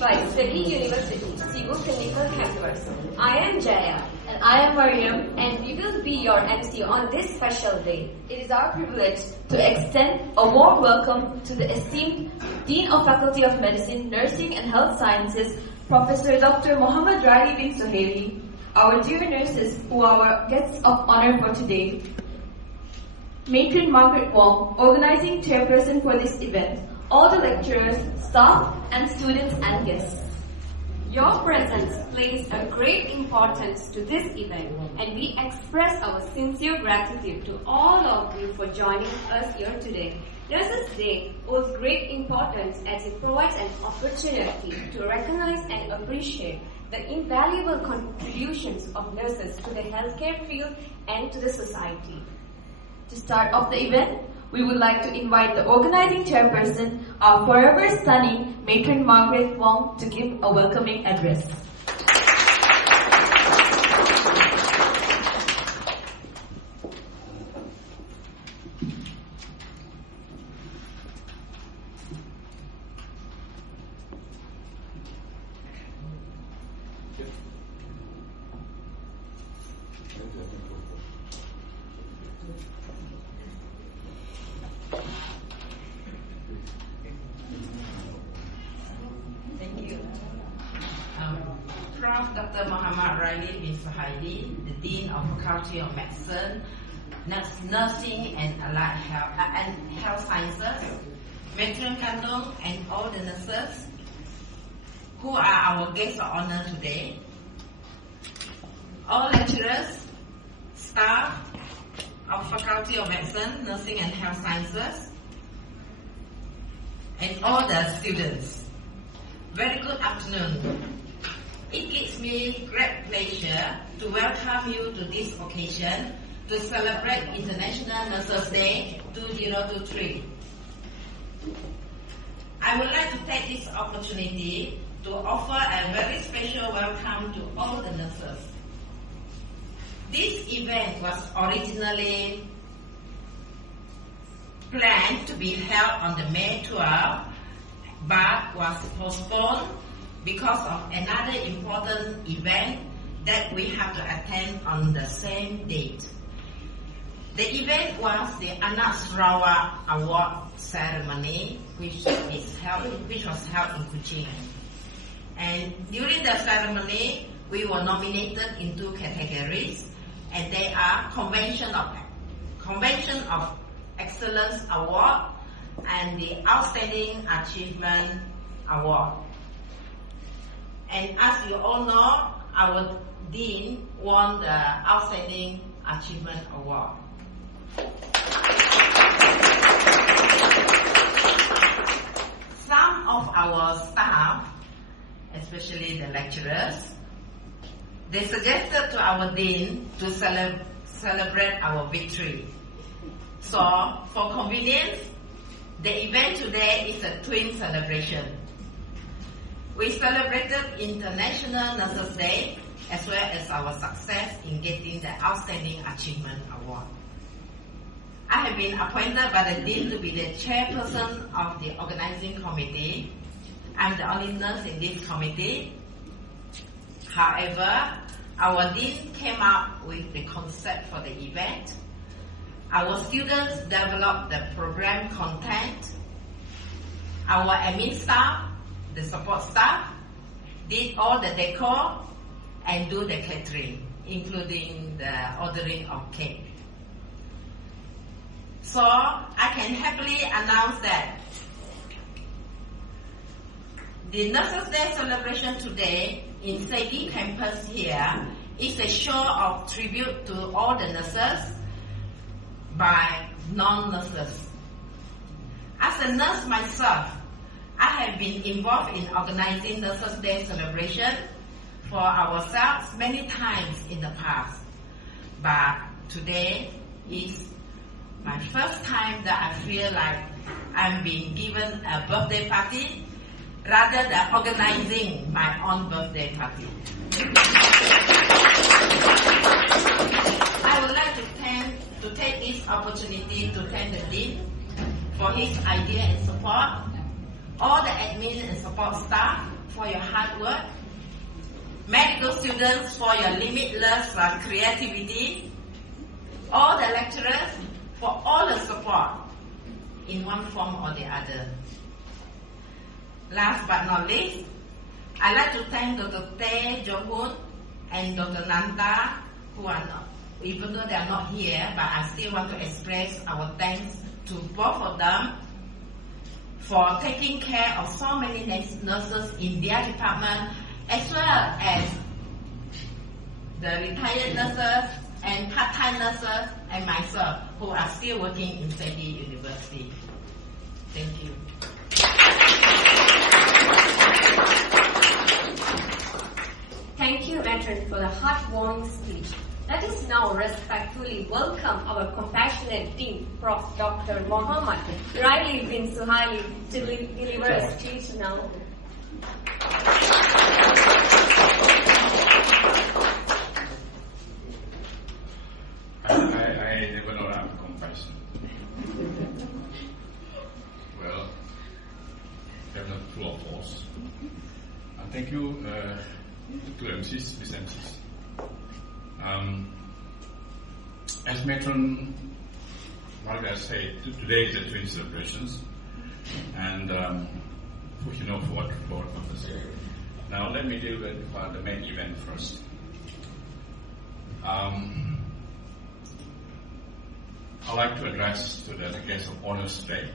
by Delhi University, Sibu Clinical Campus. I am Jaya. And I am Mariam. And we will be your MC on this special day. It is our privilege to extend a warm welcome to the esteemed Dean of Faculty of Medicine, Nursing and Health Sciences, Professor Dr. Muhammad Riley bin Suhaili, our dear nurses who are our guests of honor for today, Matron Margaret Wong, organizing chairperson for this event, all the lecturers, staff, and students and guests. Your presence plays a great importance to this event, and we express our sincere gratitude to all of you for joining us here today. Nurses Day holds great importance as it provides an opportunity to recognize and appreciate the invaluable contributions of nurses to the healthcare field and to the society. To start off the event, we would like to invite the organizing chairperson, our forever stunning Matron Margaret Wong, to give a welcoming address. Prof. Dr. Muhammad Riley bin Suhaili, the Dean of Faculty of Medicine, Nursing and Allied Health Sciences, Matron Kandung, and all the nurses who are our guests of honor today, all lecturers, staff of Faculty of Medicine, Nursing and Health Sciences, and all the students. Very good afternoon. It gives me great pleasure to welcome you to this occasion to celebrate International Nurses Day 2023. I would like to take this opportunity to offer a very special welcome to all the nurses. This event was originally planned to be held on the May 12th, but was postponed because of another important event that we have to attend on the same date. The event was the Anak Sarawak Award ceremony, which was held in Kuching. And during the ceremony, we were nominated in 2 categories, and they are Convention of Excellence Award and the Outstanding Achievement Award. And as you all know, our Dean won the Outstanding Achievement Award. Some of our staff, especially the lecturers, they suggested to our Dean to celebrate our victory. So, for convenience, the event today is a twin celebration. We celebrated International Nurses Day as well as our success in getting the Outstanding Achievement Award. I have been appointed by the Dean to be the chairperson of the organizing committee. I'm the only nurse in this committee. However, our Dean came up with the concept for the event. Our students developed the program content. Our admin staff, the support staff, did all the decor and do the catering, including the ordering of cake. So I can happily announce that the Nurses Day celebration today in Sibu campus here is a show of tribute to all the nurses by non-nurses. As a nurse myself, I have been involved in organizing Nurses Day celebration for ourselves many times in the past. But today is my first time that I feel like I'm being given a birthday party rather than organizing my own birthday party. I would like to take this opportunity to thank the Dean for his idea and support, all the admin and support staff for your hard work, medical students for your limitless creativity, all the lecturers for all the support in one form or the other. Last but not least, I'd like to thank Dr. Tae Jo-hoon and Dr. Nanda, who are not, even though they are not here, but I still want to express our thanks to both of them for taking care of so many nurses in their department, as well as the retired nurses and part-time nurses and myself, who are still working in Sibu University. Thank you. Thank you, Matron, for the heartwarming speech. Let us now respectfully welcome our compassionate Dean, Prof. Dr. Muhammad Riley bin Suhaili, to deliver a speech now. I never know I'm compassionate. Well, I'm not full of force. And thank you to MCs, Miss MCs. As Matron Margaret said, today is the twin celebrations, and you know for what purpose. Now let me deal with the main event first. I'd like to address to the guests of honors today,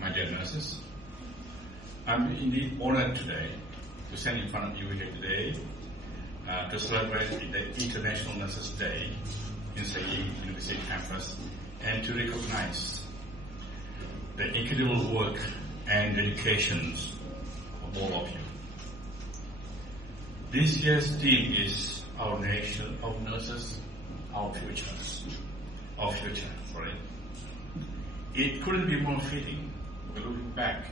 my dear nurses. I'm indeed honored today to stand in front of you here today to celebrate the International Nurses Day in Sibu University campus and to recognize the incredible work and dedications of all of you. This year's theme is our nation of nurses, our futures. Our future, sorry. It couldn't be more fitting. Looking back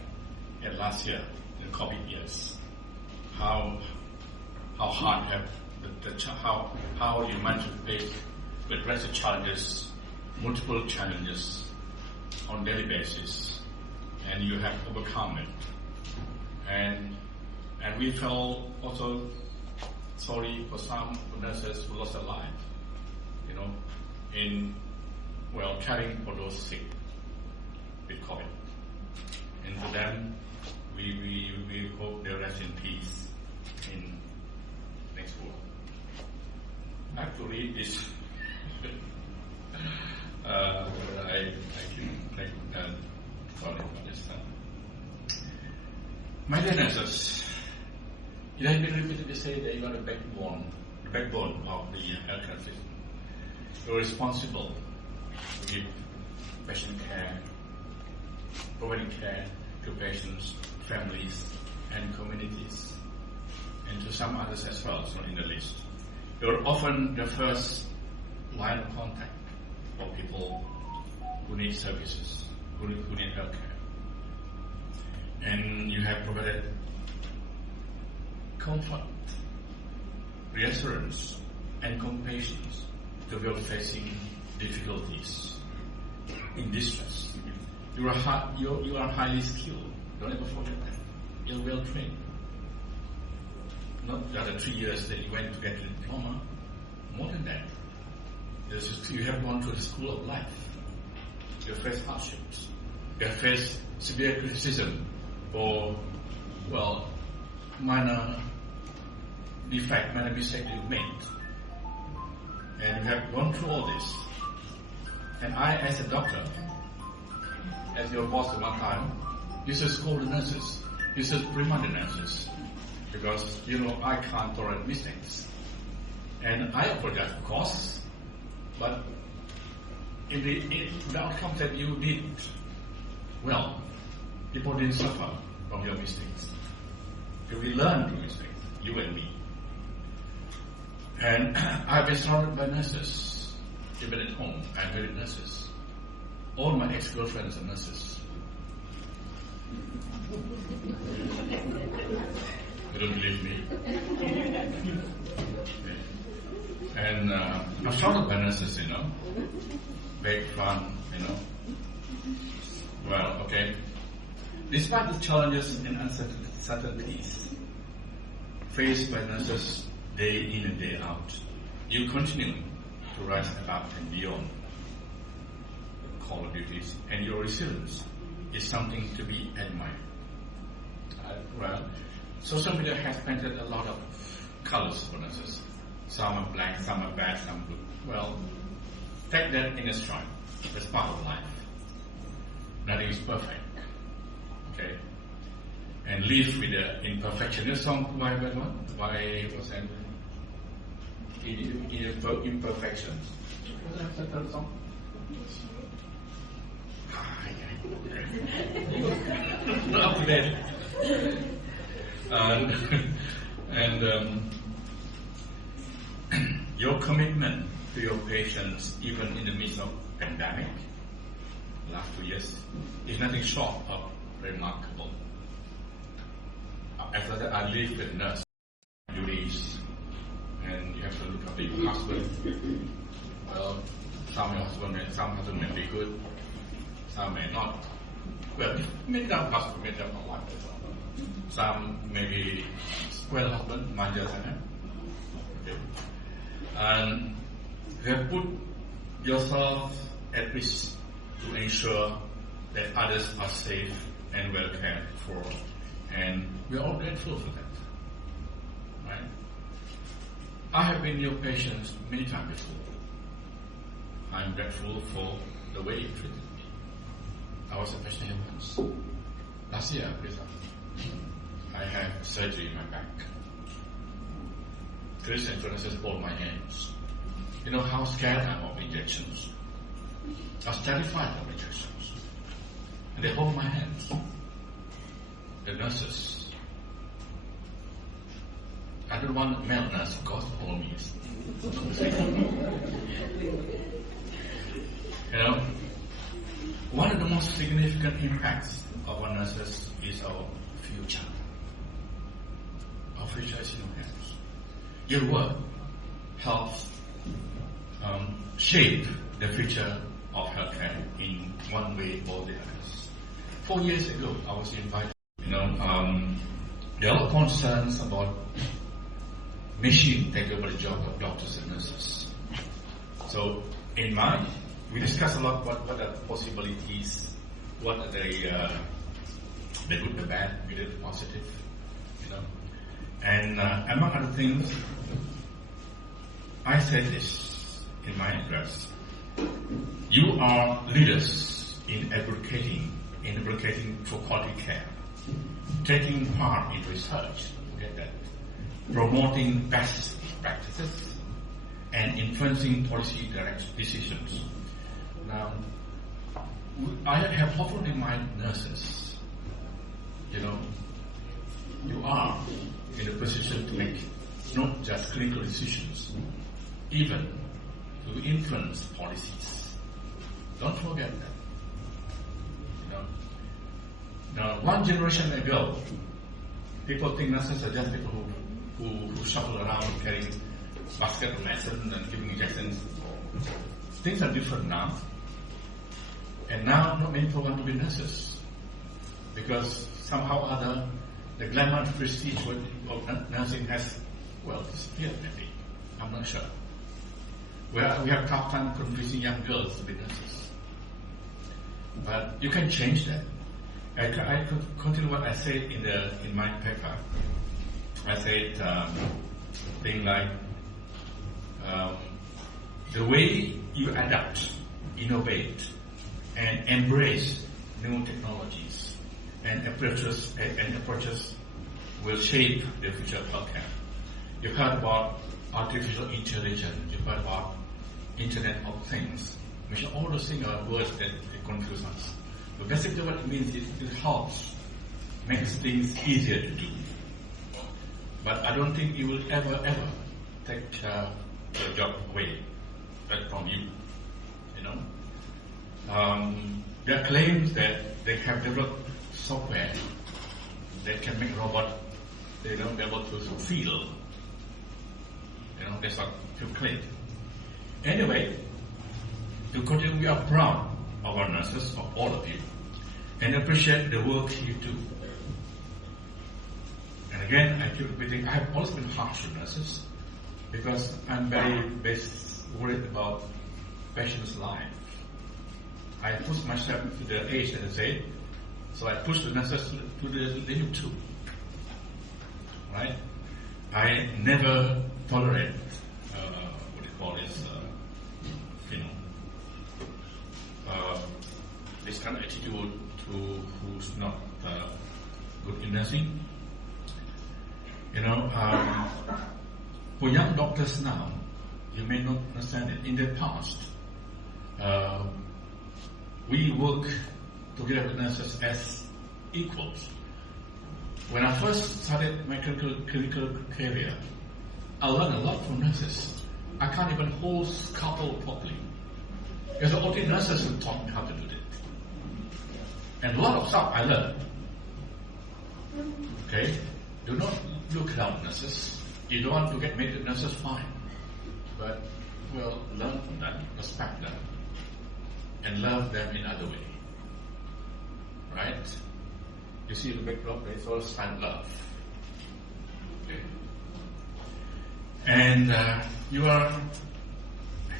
at last year, the COVID years, how hard have how you managed to face to address the challenges, multiple challenges on daily basis, and you have overcome it. And we felt also sorry for some nurses who lost their life, in caring for those sick with COVID. And for them, we hope they rest in peace in next world. I have to read this. I can sorry for this. My dear nurses, it has been repeatedly said that you are the backbone of the healthcare system. You are responsible to give patient care, providing care to patients, families, and communities, and to some others as well, it's not in the list. You are often the first line of contact for people who need services, who need health care. And you have provided comfort, reassurance, and compassion to those facing difficulties in distress. You are highly skilled. Don't ever forget that. You're well trained. Not the other 3 years that you went to get a diploma. More than that. You have gone through the school of life. You have faced hardships. You have faced severe criticism for, minor defect, minor mistake that you made. And you have gone through all this. And I, as a doctor, as your boss at one time, used to scold the nurses, used to remind the nurses, because, I can't tolerate mistakes. And I apologize, of course, but in the outcome that you did well, people didn't suffer from your mistakes. We learned from mistakes, you and me. And I've been surrounded by nurses, even at home. I married nurses. All my ex-girlfriends are nurses. You don't believe me? And I'm surrounded by nurses, Big fun, Well, okay. Despite the challenges and uncertainties faced by nurses day in and day out, you continue to rise above and beyond the call of duties, and your resilience is something to be admired. Social media has painted a lot of colors for nurses. Some are black, some are bad, some blue. Well, take that in a stride. That's part of life. Nothing is perfect. Okay? And live with the imperfection. This song by what? Why was that? Imperfections. Was that the song? Not up to date. And your commitment to your patients, even in the midst of pandemic, last 2 years, is nothing short of remarkable. After that, I live with nurse duties, and you have to look after your husband. Well, some husband may be good, some may not. Well, many of husband may have a lot. Some may be well husband, manja sana. Okay. And you have put yourself at risk to ensure that others are safe and well cared for, and we are all grateful for that. Right? I have been your patient many times before. I am grateful for the way you treated me. I was a patient here once. Last year, I had surgery in my back. Christian nurses hold my hands. You know how scared I am of injections. I was terrified of injections. And they hold my hands. The nurses. I I don't want a male nurse, of course, for me. One of the most significant impacts of our nurses is our future. Our future is in your hands. Your work helps shape the future of healthcare in one way or the other. 4 years ago, I was invited. There are concerns about machine take over the job of doctors and nurses. So, in mind, we discussed a lot what are the possibilities, what are the good, the bad, the positive, And among other things, I said this in my address. You are leaders in advocating for quality care, taking part in research, promoting best practices, and influencing policy decisions. Now, I have often reminded nurses, you are in a position to make not just clinical decisions, even to influence policies. Don't forget that. Now, one generation ago, people think nurses are just people who shuffle around carrying basket of medicine and giving injections. Things are different now. And now, not many people want to be nurses. Because somehow or other, the glamour and prestige of nursing has, disappeared maybe. I'm not sure. We have tough time convincing young girls to be nurses. But you can change that. I could continue what I said in my paper. I said things like the way you adapt, innovate, and embrace new technologies and approaches will shape the future of healthcare. You've heard about artificial intelligence. You've heard about Internet of Things. All those things are words that confuse us. But basically what it means is it helps, makes things easier to do. But I don't think it will ever take your job away from you. There are claims that they have developed software that can make robots be able to feel. That's what you claim. Anyway, to continue, we are proud of our nurses, of all of you, and appreciate the work you do. And again, I keep repeating, I have always been harsh to nurses because I'm very worried about patients' life. I push myself to the age that I say, so I push the nurses to the limit too. Right? I never tolerate this kind of attitude to who's not good in nursing. For young doctors now, you may not understand it. In the past, we work together with nurses as equals. When I first started my clinical career, I learned a lot from nurses. I can't even hold scalpel properly. It's only nurses who taught me how to do that. And a lot of stuff I learned. Okay? Do not look down nurses. You don't want to get made nurses fine. But, learn from them, respect them, and love them in other way. Right? You see the backdrop, it's all stand love. Okay? And you are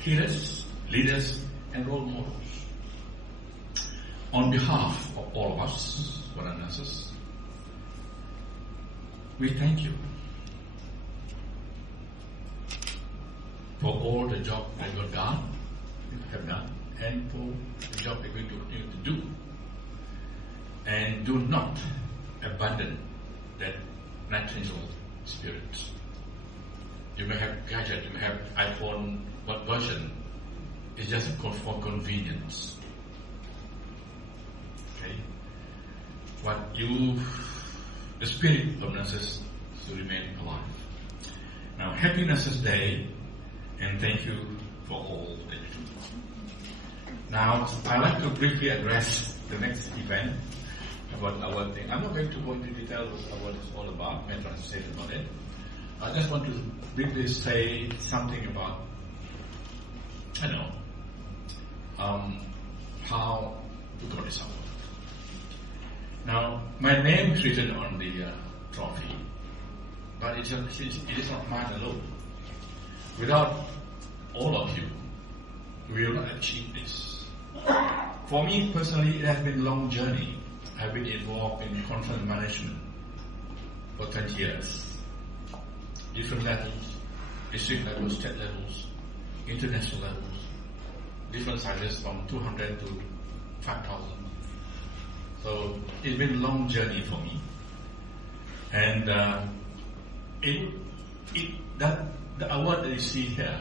healers, leaders, and role models. On behalf of all of us, who are nurses, we thank you for all the job that you have done, and for the job that we're going to continue to do. And do not abandon that natural spirit. You may have gadget, you may have iPhone, what version? It's just for convenience. Okay? The spirit of nurses to remain alive. Happy Nurses Day, and thank you for all that you do. Now, I'd like to briefly address the next event about our thing. I'm not going to go into detail what it's all about, my translation about it. I just want to briefly say something about, how to go this award. Now, my name is written on the trophy, but it is not mine alone. Without all of you, we will not achieve this. For me personally, it has been a long journey. I've been involved in conference management for 20 years. Different levels, district levels, state levels, international levels, different sizes from 200 to 5,000. So it's been a long journey for me. And the award that you see here,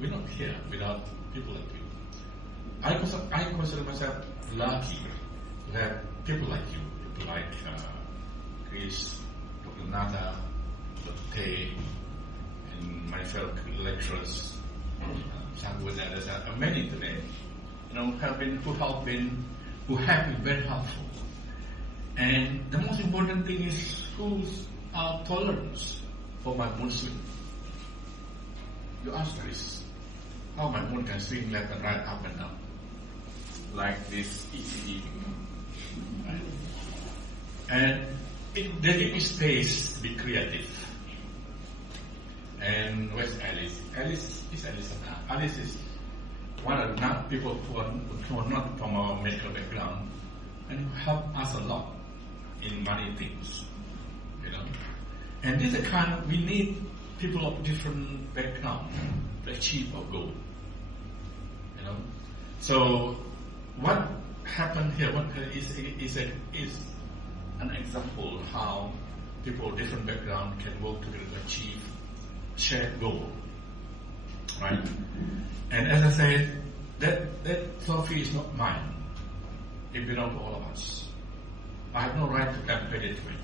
we're not here without people like you. I consider myself lucky to have people like you, people like Chris, Dr. Nada, Dr. Tay, and my fellow lecturers, Sibu and others, many today, who have been very helpful. And the most important thing is who's our tolerance for my mood swing. You ask Chris, how my mood can swing left and right, up and down, like this easy. Right? And they give me space to be creative. And where's Alice? Alice is one of the people who are not from our medical background and who help us a lot in many things, And this is the kind we need people of different background to achieve our goal, So what happened here? What is an example how people of different background can work together to achieve shared goal, right? And as I said, that trophy is not mine. It belongs to all of us. I have no right to claim credit for it.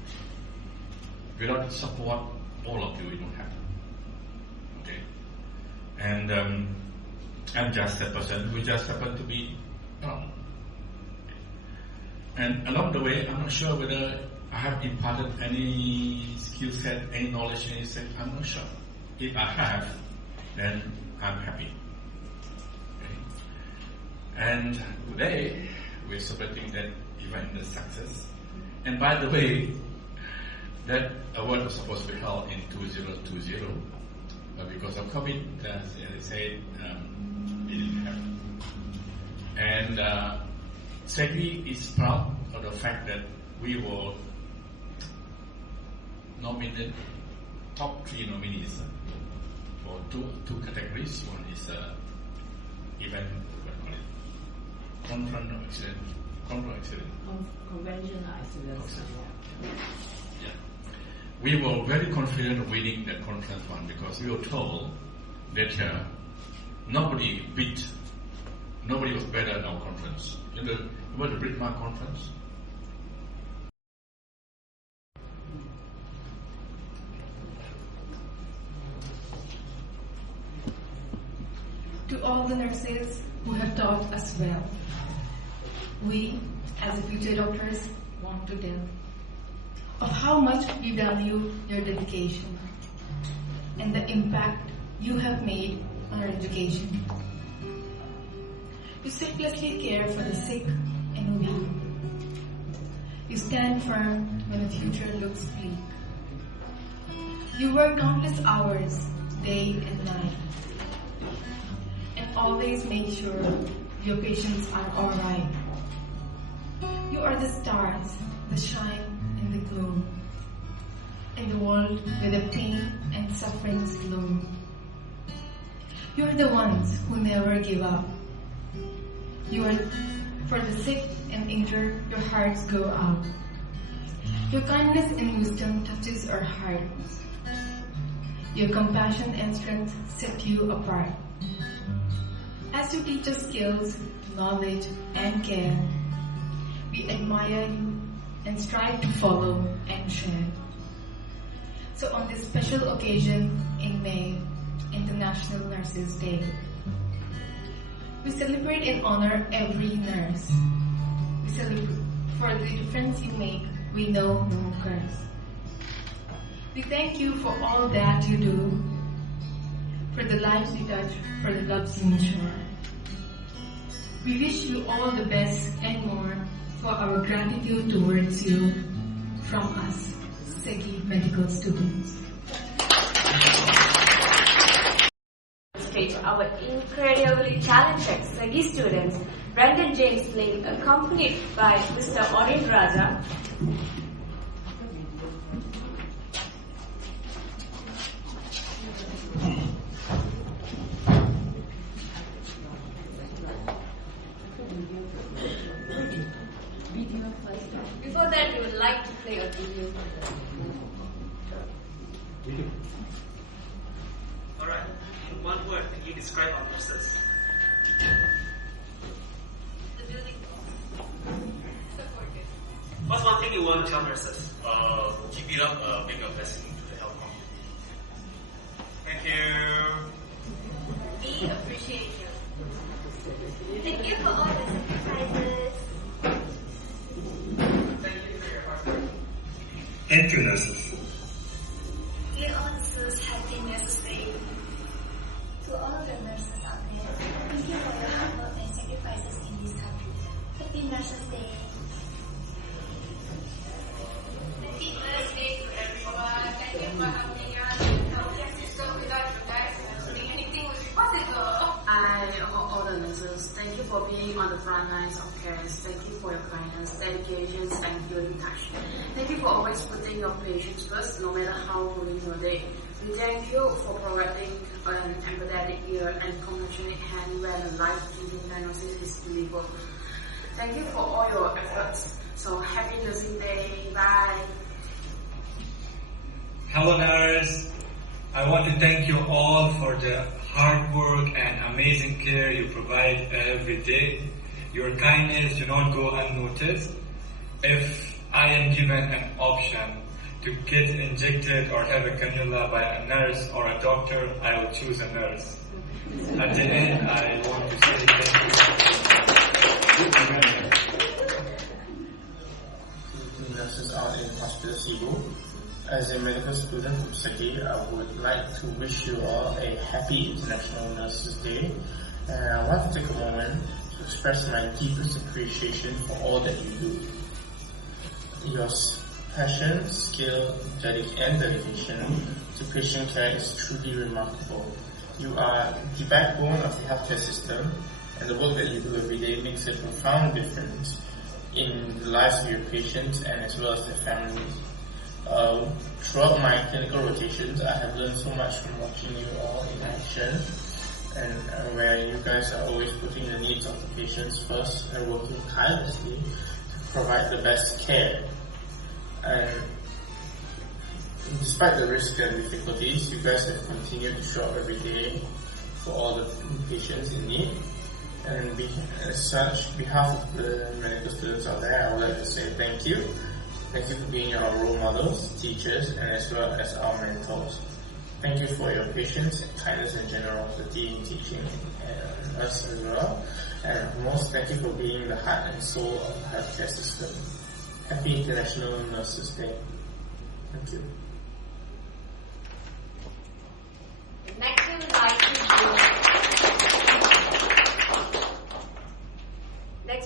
Without the support, all of you, we don't have it. Okay? And I'm just a person who just happened to be wrong. And along the way, I'm not sure whether I have imparted any skill set, any knowledge, anything. I'm not sure. If I have, then I'm happy. Okay? And today, we're celebrating that event, the success. And by the way, that award was supposed to be held in 2020, but because of COVID, as I said, it didn't happen. And SEGI is proud of the fact that we were nominated, top 3 nominees for two categories. One is event, conference excellence. Convention excellence. Yeah. We were very confident of winning the conference one because we were told that nobody was better in our conference. Remember the Britmark conference? To all the nurses who have taught us well, we, as the future doctors, want to tell of how much we value your dedication and the impact you have made on our education. You selflessly care for the sick and weak. You stand firm when the future looks bleak. You work countless hours, day and night, and always make sure your patients are alright. You are the stars that shine in the gloom, in the world where the pain and sufferings loom. You are the ones who never give up. You are for the sick and injured, your hearts go out. Your kindness and wisdom touches our hearts. Your compassion and strength set you apart. As you teach us skills, knowledge, and care, we admire you and strive to follow and share. So on this special occasion in May, International Nurses Day. We celebrate and honor every nurse. We celebrate for the difference you make. We know no curse. We thank you for all that you do, for the lives you touch, for the loves you ensure. We wish you all the best and more for our gratitude towards you from us, Segi medical students. Stage our incredibly talented Segi students, Brandon James Link, accompanied by Mr. Orin Raja. Before that, we would like to play a video. Alright, in one word, can you describe our nurses? The building. Supportive. What's one thing you want to tell nurses? Keep it up, being a blessing to the health community. Thank you. We appreciate you. Thank you for all the sacrifices. Thank you for your hard work. Thank you, nurses. Dear all nurses, happy Nurses Day. To all of the nurses out there, thank you for your hard work and sacrifices in this country. Happy Nurses Day. Happy Nurses Day to everyone. Thank you for helping us in the healthcare system. Without you guys, anything would be possible. And all the nurses, thank you for being on the front lines of care. Thank you for your kindness, dedication, and healing touch. Thank you for always putting your patients first, no matter how grueling your day. We thank you for providing an empathetic ear and compassionate hand when a life-changing diagnosis is delivered. Thank you for all your efforts. So happy Nursing Day. Bye. Hello, nurse. I want to thank you all for the hard work and amazing care you provide every day. Your kindness do not go unnoticed. If I am given an option to get injected or have a cannula by a nurse or a doctor, I will choose a nurse. At the end, I want to say thank you. To nurses out in Hospital Sibu. As a medical student from Segi, I would like to wish you all a happy International Nurses Day. And I want to take a moment to express my deepest appreciation for all that you do. Your passion, skill, and dedication to patient care is truly remarkable. You are the backbone of the healthcare system, and the work that you do every day makes a profound difference in the lives of your patients and as well as their families. Throughout my clinical rotations, I have learned so much from watching you all in action, and where you guys are always putting the needs of the patients first and working tirelessly to provide the best care. And despite the risks and difficulties, you guys have continued to show up every day for all the patients in need. And as such, behalf of the medical students out there, I would like to say thank you. Thank you for being our role models, teachers, and as well as our mentors. Thank you for your patience and kindness and generosity in teaching us as well. And most, thank you for being the heart and soul of the healthcare system. Happy International Nurses Day. Thank you. Next,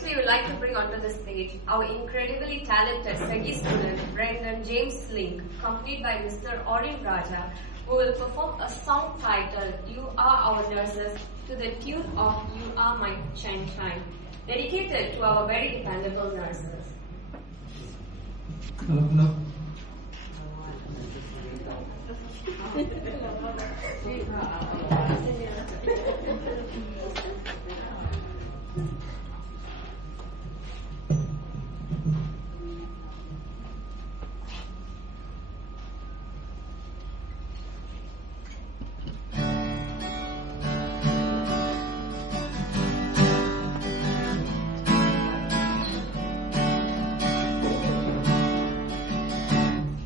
we would like to bring onto the stage our incredibly talented Segi student, Brandon James Link, accompanied by Mr. Orin Raja, who will perform a song titled You Are Our Nurses to the tune of You Are My Sunshine, dedicated to our very dependable nurses. Hello.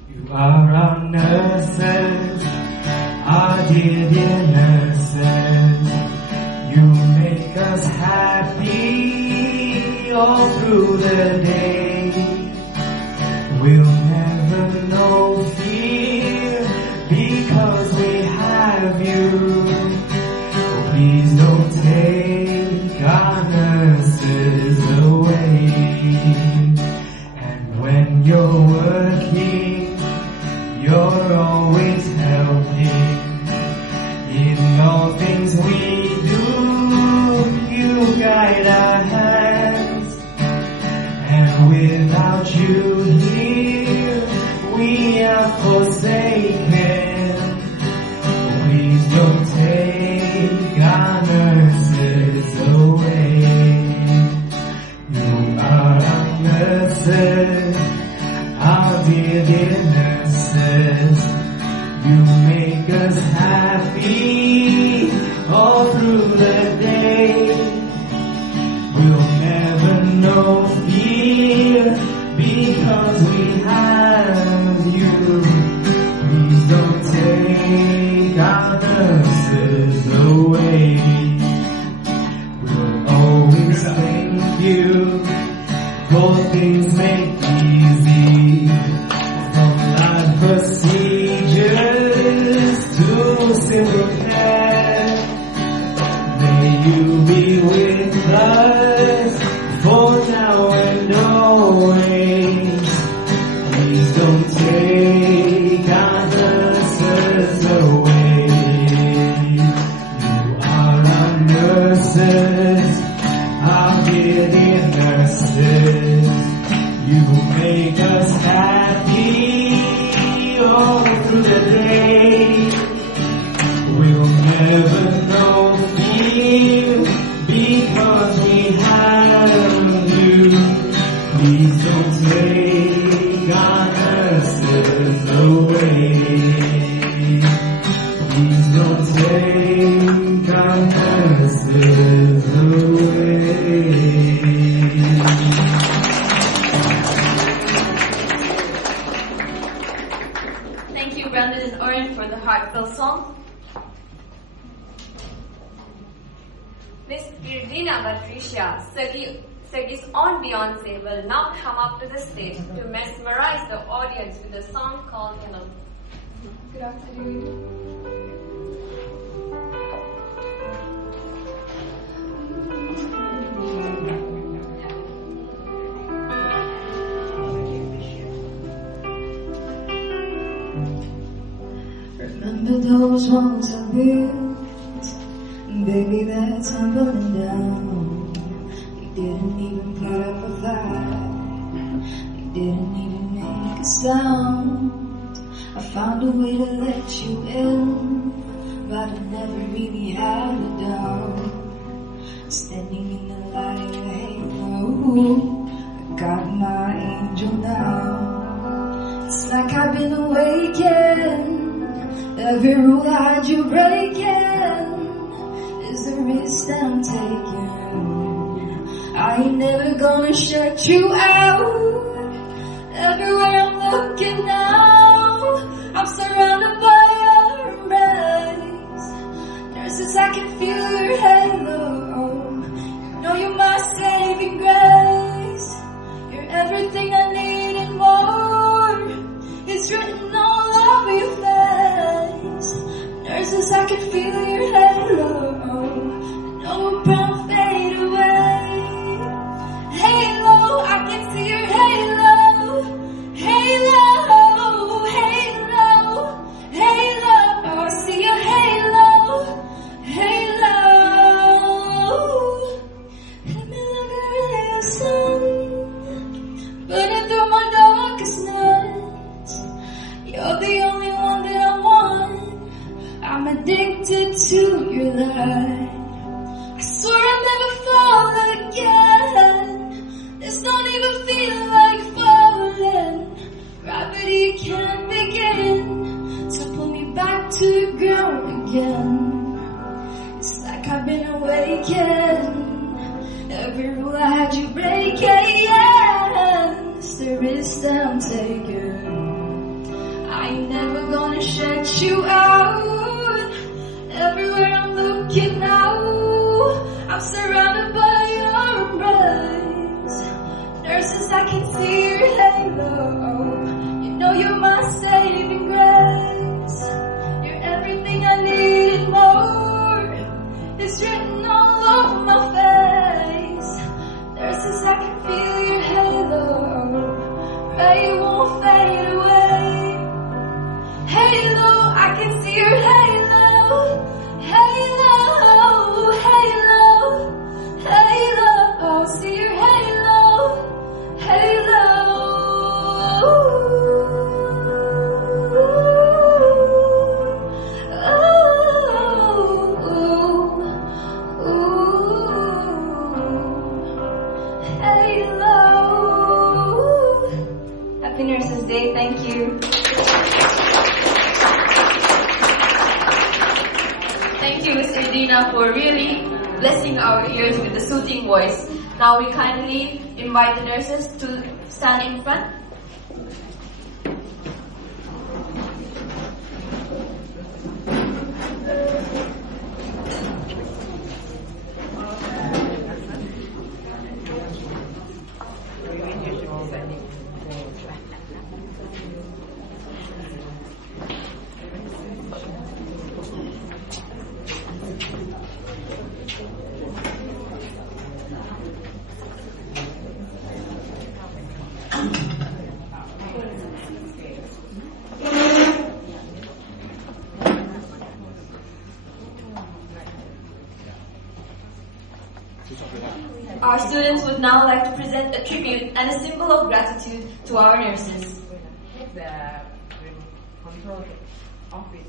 You are our nurses, our dear, dear nurses, you make us happy all through the day. We'll never know fear because we have you. Oh, please don't take our nurses away. And when you're working, you're always helping. In all things we do, you guide our hands. And without you here, we are forsaken. Please don't take our nurses away. You are our nurses, our dear, dear nurses. You make us happy all through the day. We'll never know fear because we have you. Please don't take our nurses away. We'll always thank you for things made easy, from life procedures to simple care. May you be with us for now and always. Please don't take our nurses away. You are our nurses, our dear, dear nurses. You make us happy all through the day. We'll never know fear because we have you. Please don't take our nurses away. Please don't take our nurses away. Thank you, Brandon and Oren, for the heartfelt song. Miss Irdina Patricia, Sergey's own Beyonce, will now come up to the stage to mesmerize the audience with a song called Hello. Good afternoon. Remember those walls I built, baby, that's tumbling down. You didn't even put up a fight, you didn't even make a sound. I found a way to let you in, but I never really had a doubt. Standing in the light of your halo, I got my angel now. It's like I've been awakened. Every rule I had you breaking is the risk that I'm taking. I ain't never gonna shut you out. Everywhere I'm looking now, I'm surrounded by your embrace. Nurses, I can feel your halo. You know you're my saving grace. You're everything I need and more. It's written all over your face. Nurses, I can feel your halo. No brown fade away. Halo, I can see your halo. Halo, halo, halo. I see your halo. Halo. Let me look at the sun, burning through my darkest nights. You're the only one that I want. I'm addicted to your light. I swear I'll never fall again. This don't even feel like falling. Gravity can't begin to pull me back to the ground again. It's like I've been awakened. Every rule I had you breaking. It's the risk that I'm taking. I ain't never gonna shut you out. Thank you, Miss Edina, for really blessing our ears with the soothing voice. Now we kindly invite the nurses to stand in front. Our students would now like to present a tribute and a symbol of gratitude to our nurses. The control office.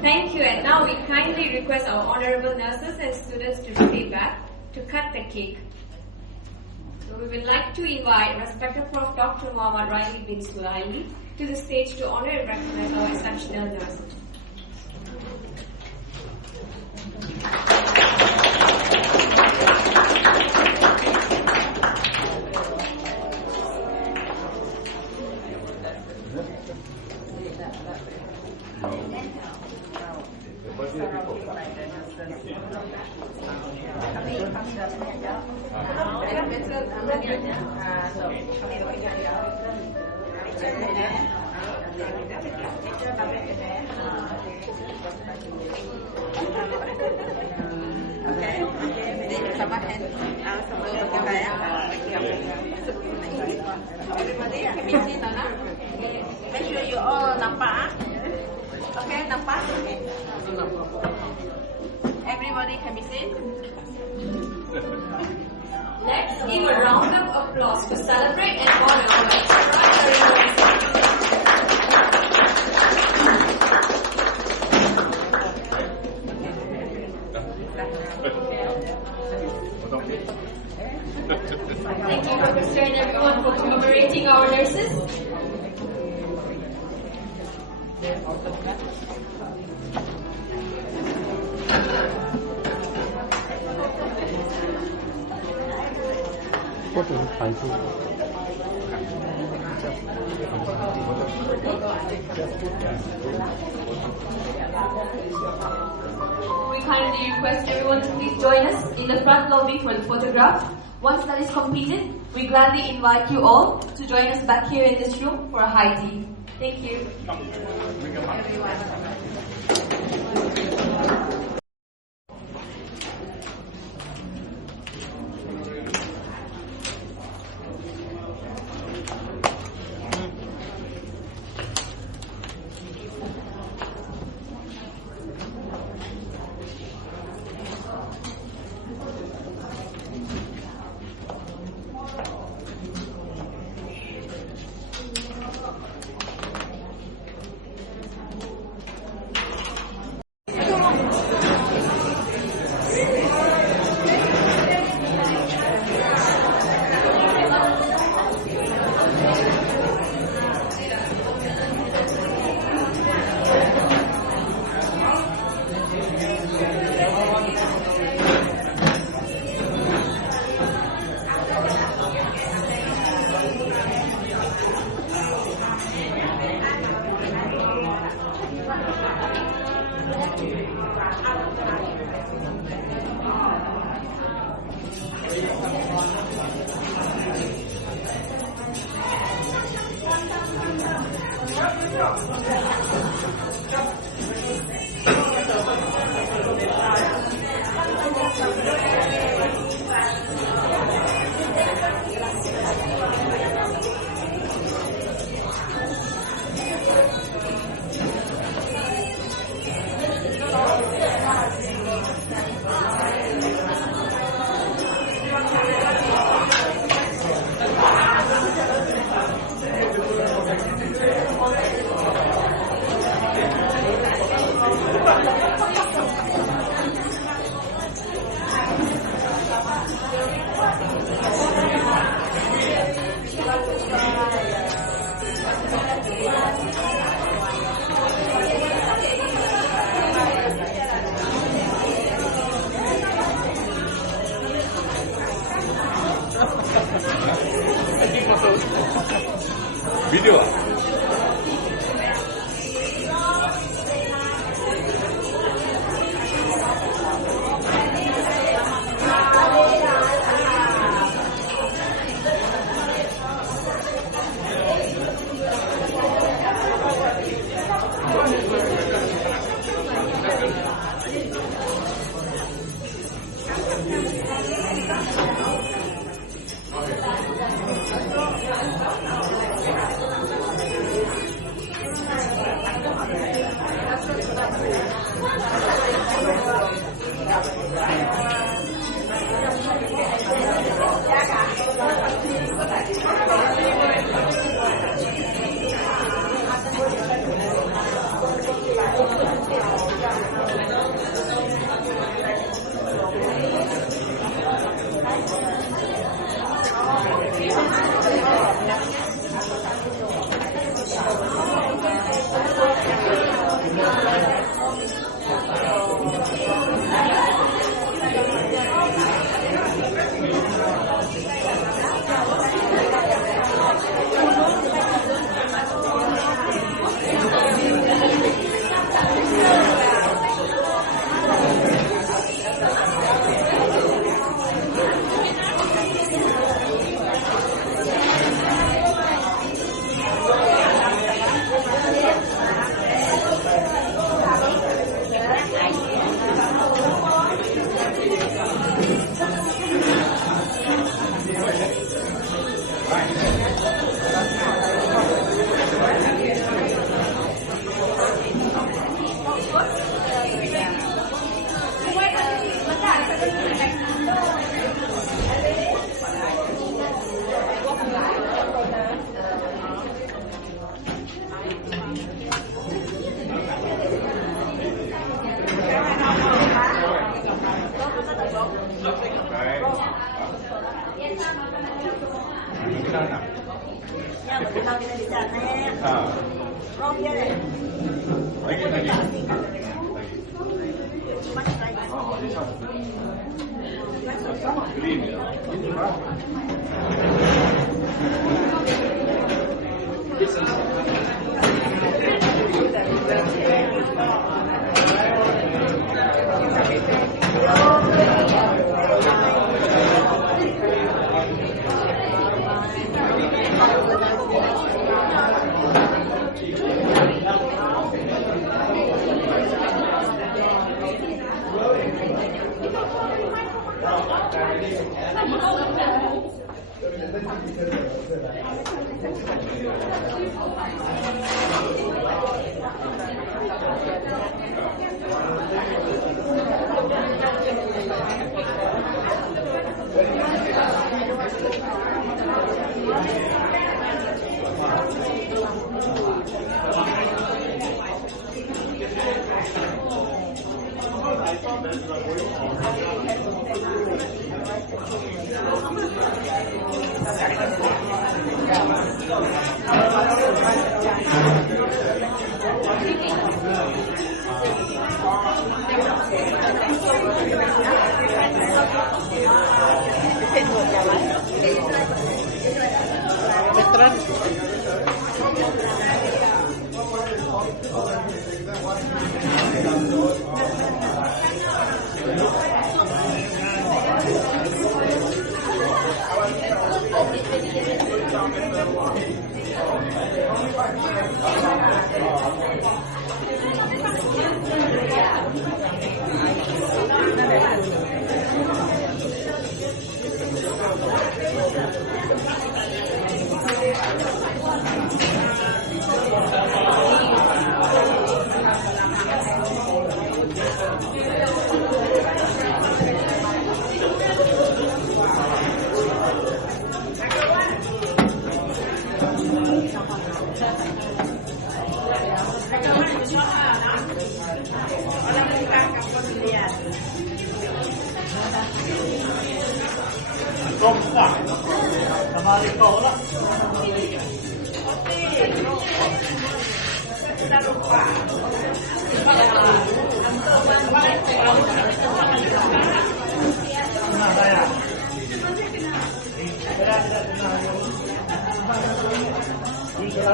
Thank you, and now we kindly request our honorable nurses and students to stay back to cut the cake. So we would like to invite respected Prof. Dr. Muhammad Riley bin Sulaimi to the stage to honor and recognize our exceptional nurses. Everybody, can we see Nana? Make sure you all nampak. Okay, nampak? Okay. Everybody, can we see? Let's give a round of applause to celebrate and honor our extraordinary Thank you, Professor, and everyone for commemorating our nurses. We kindly request everyone to please join us in the front lobby for the photograph. Once that is completed, we gladly invite you all to join us back here in this room for a high tea. Thank you. Video. Green. Terima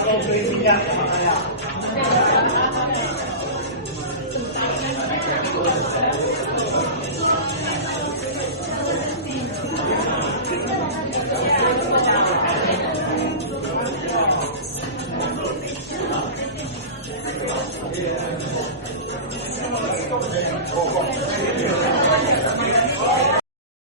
kasih.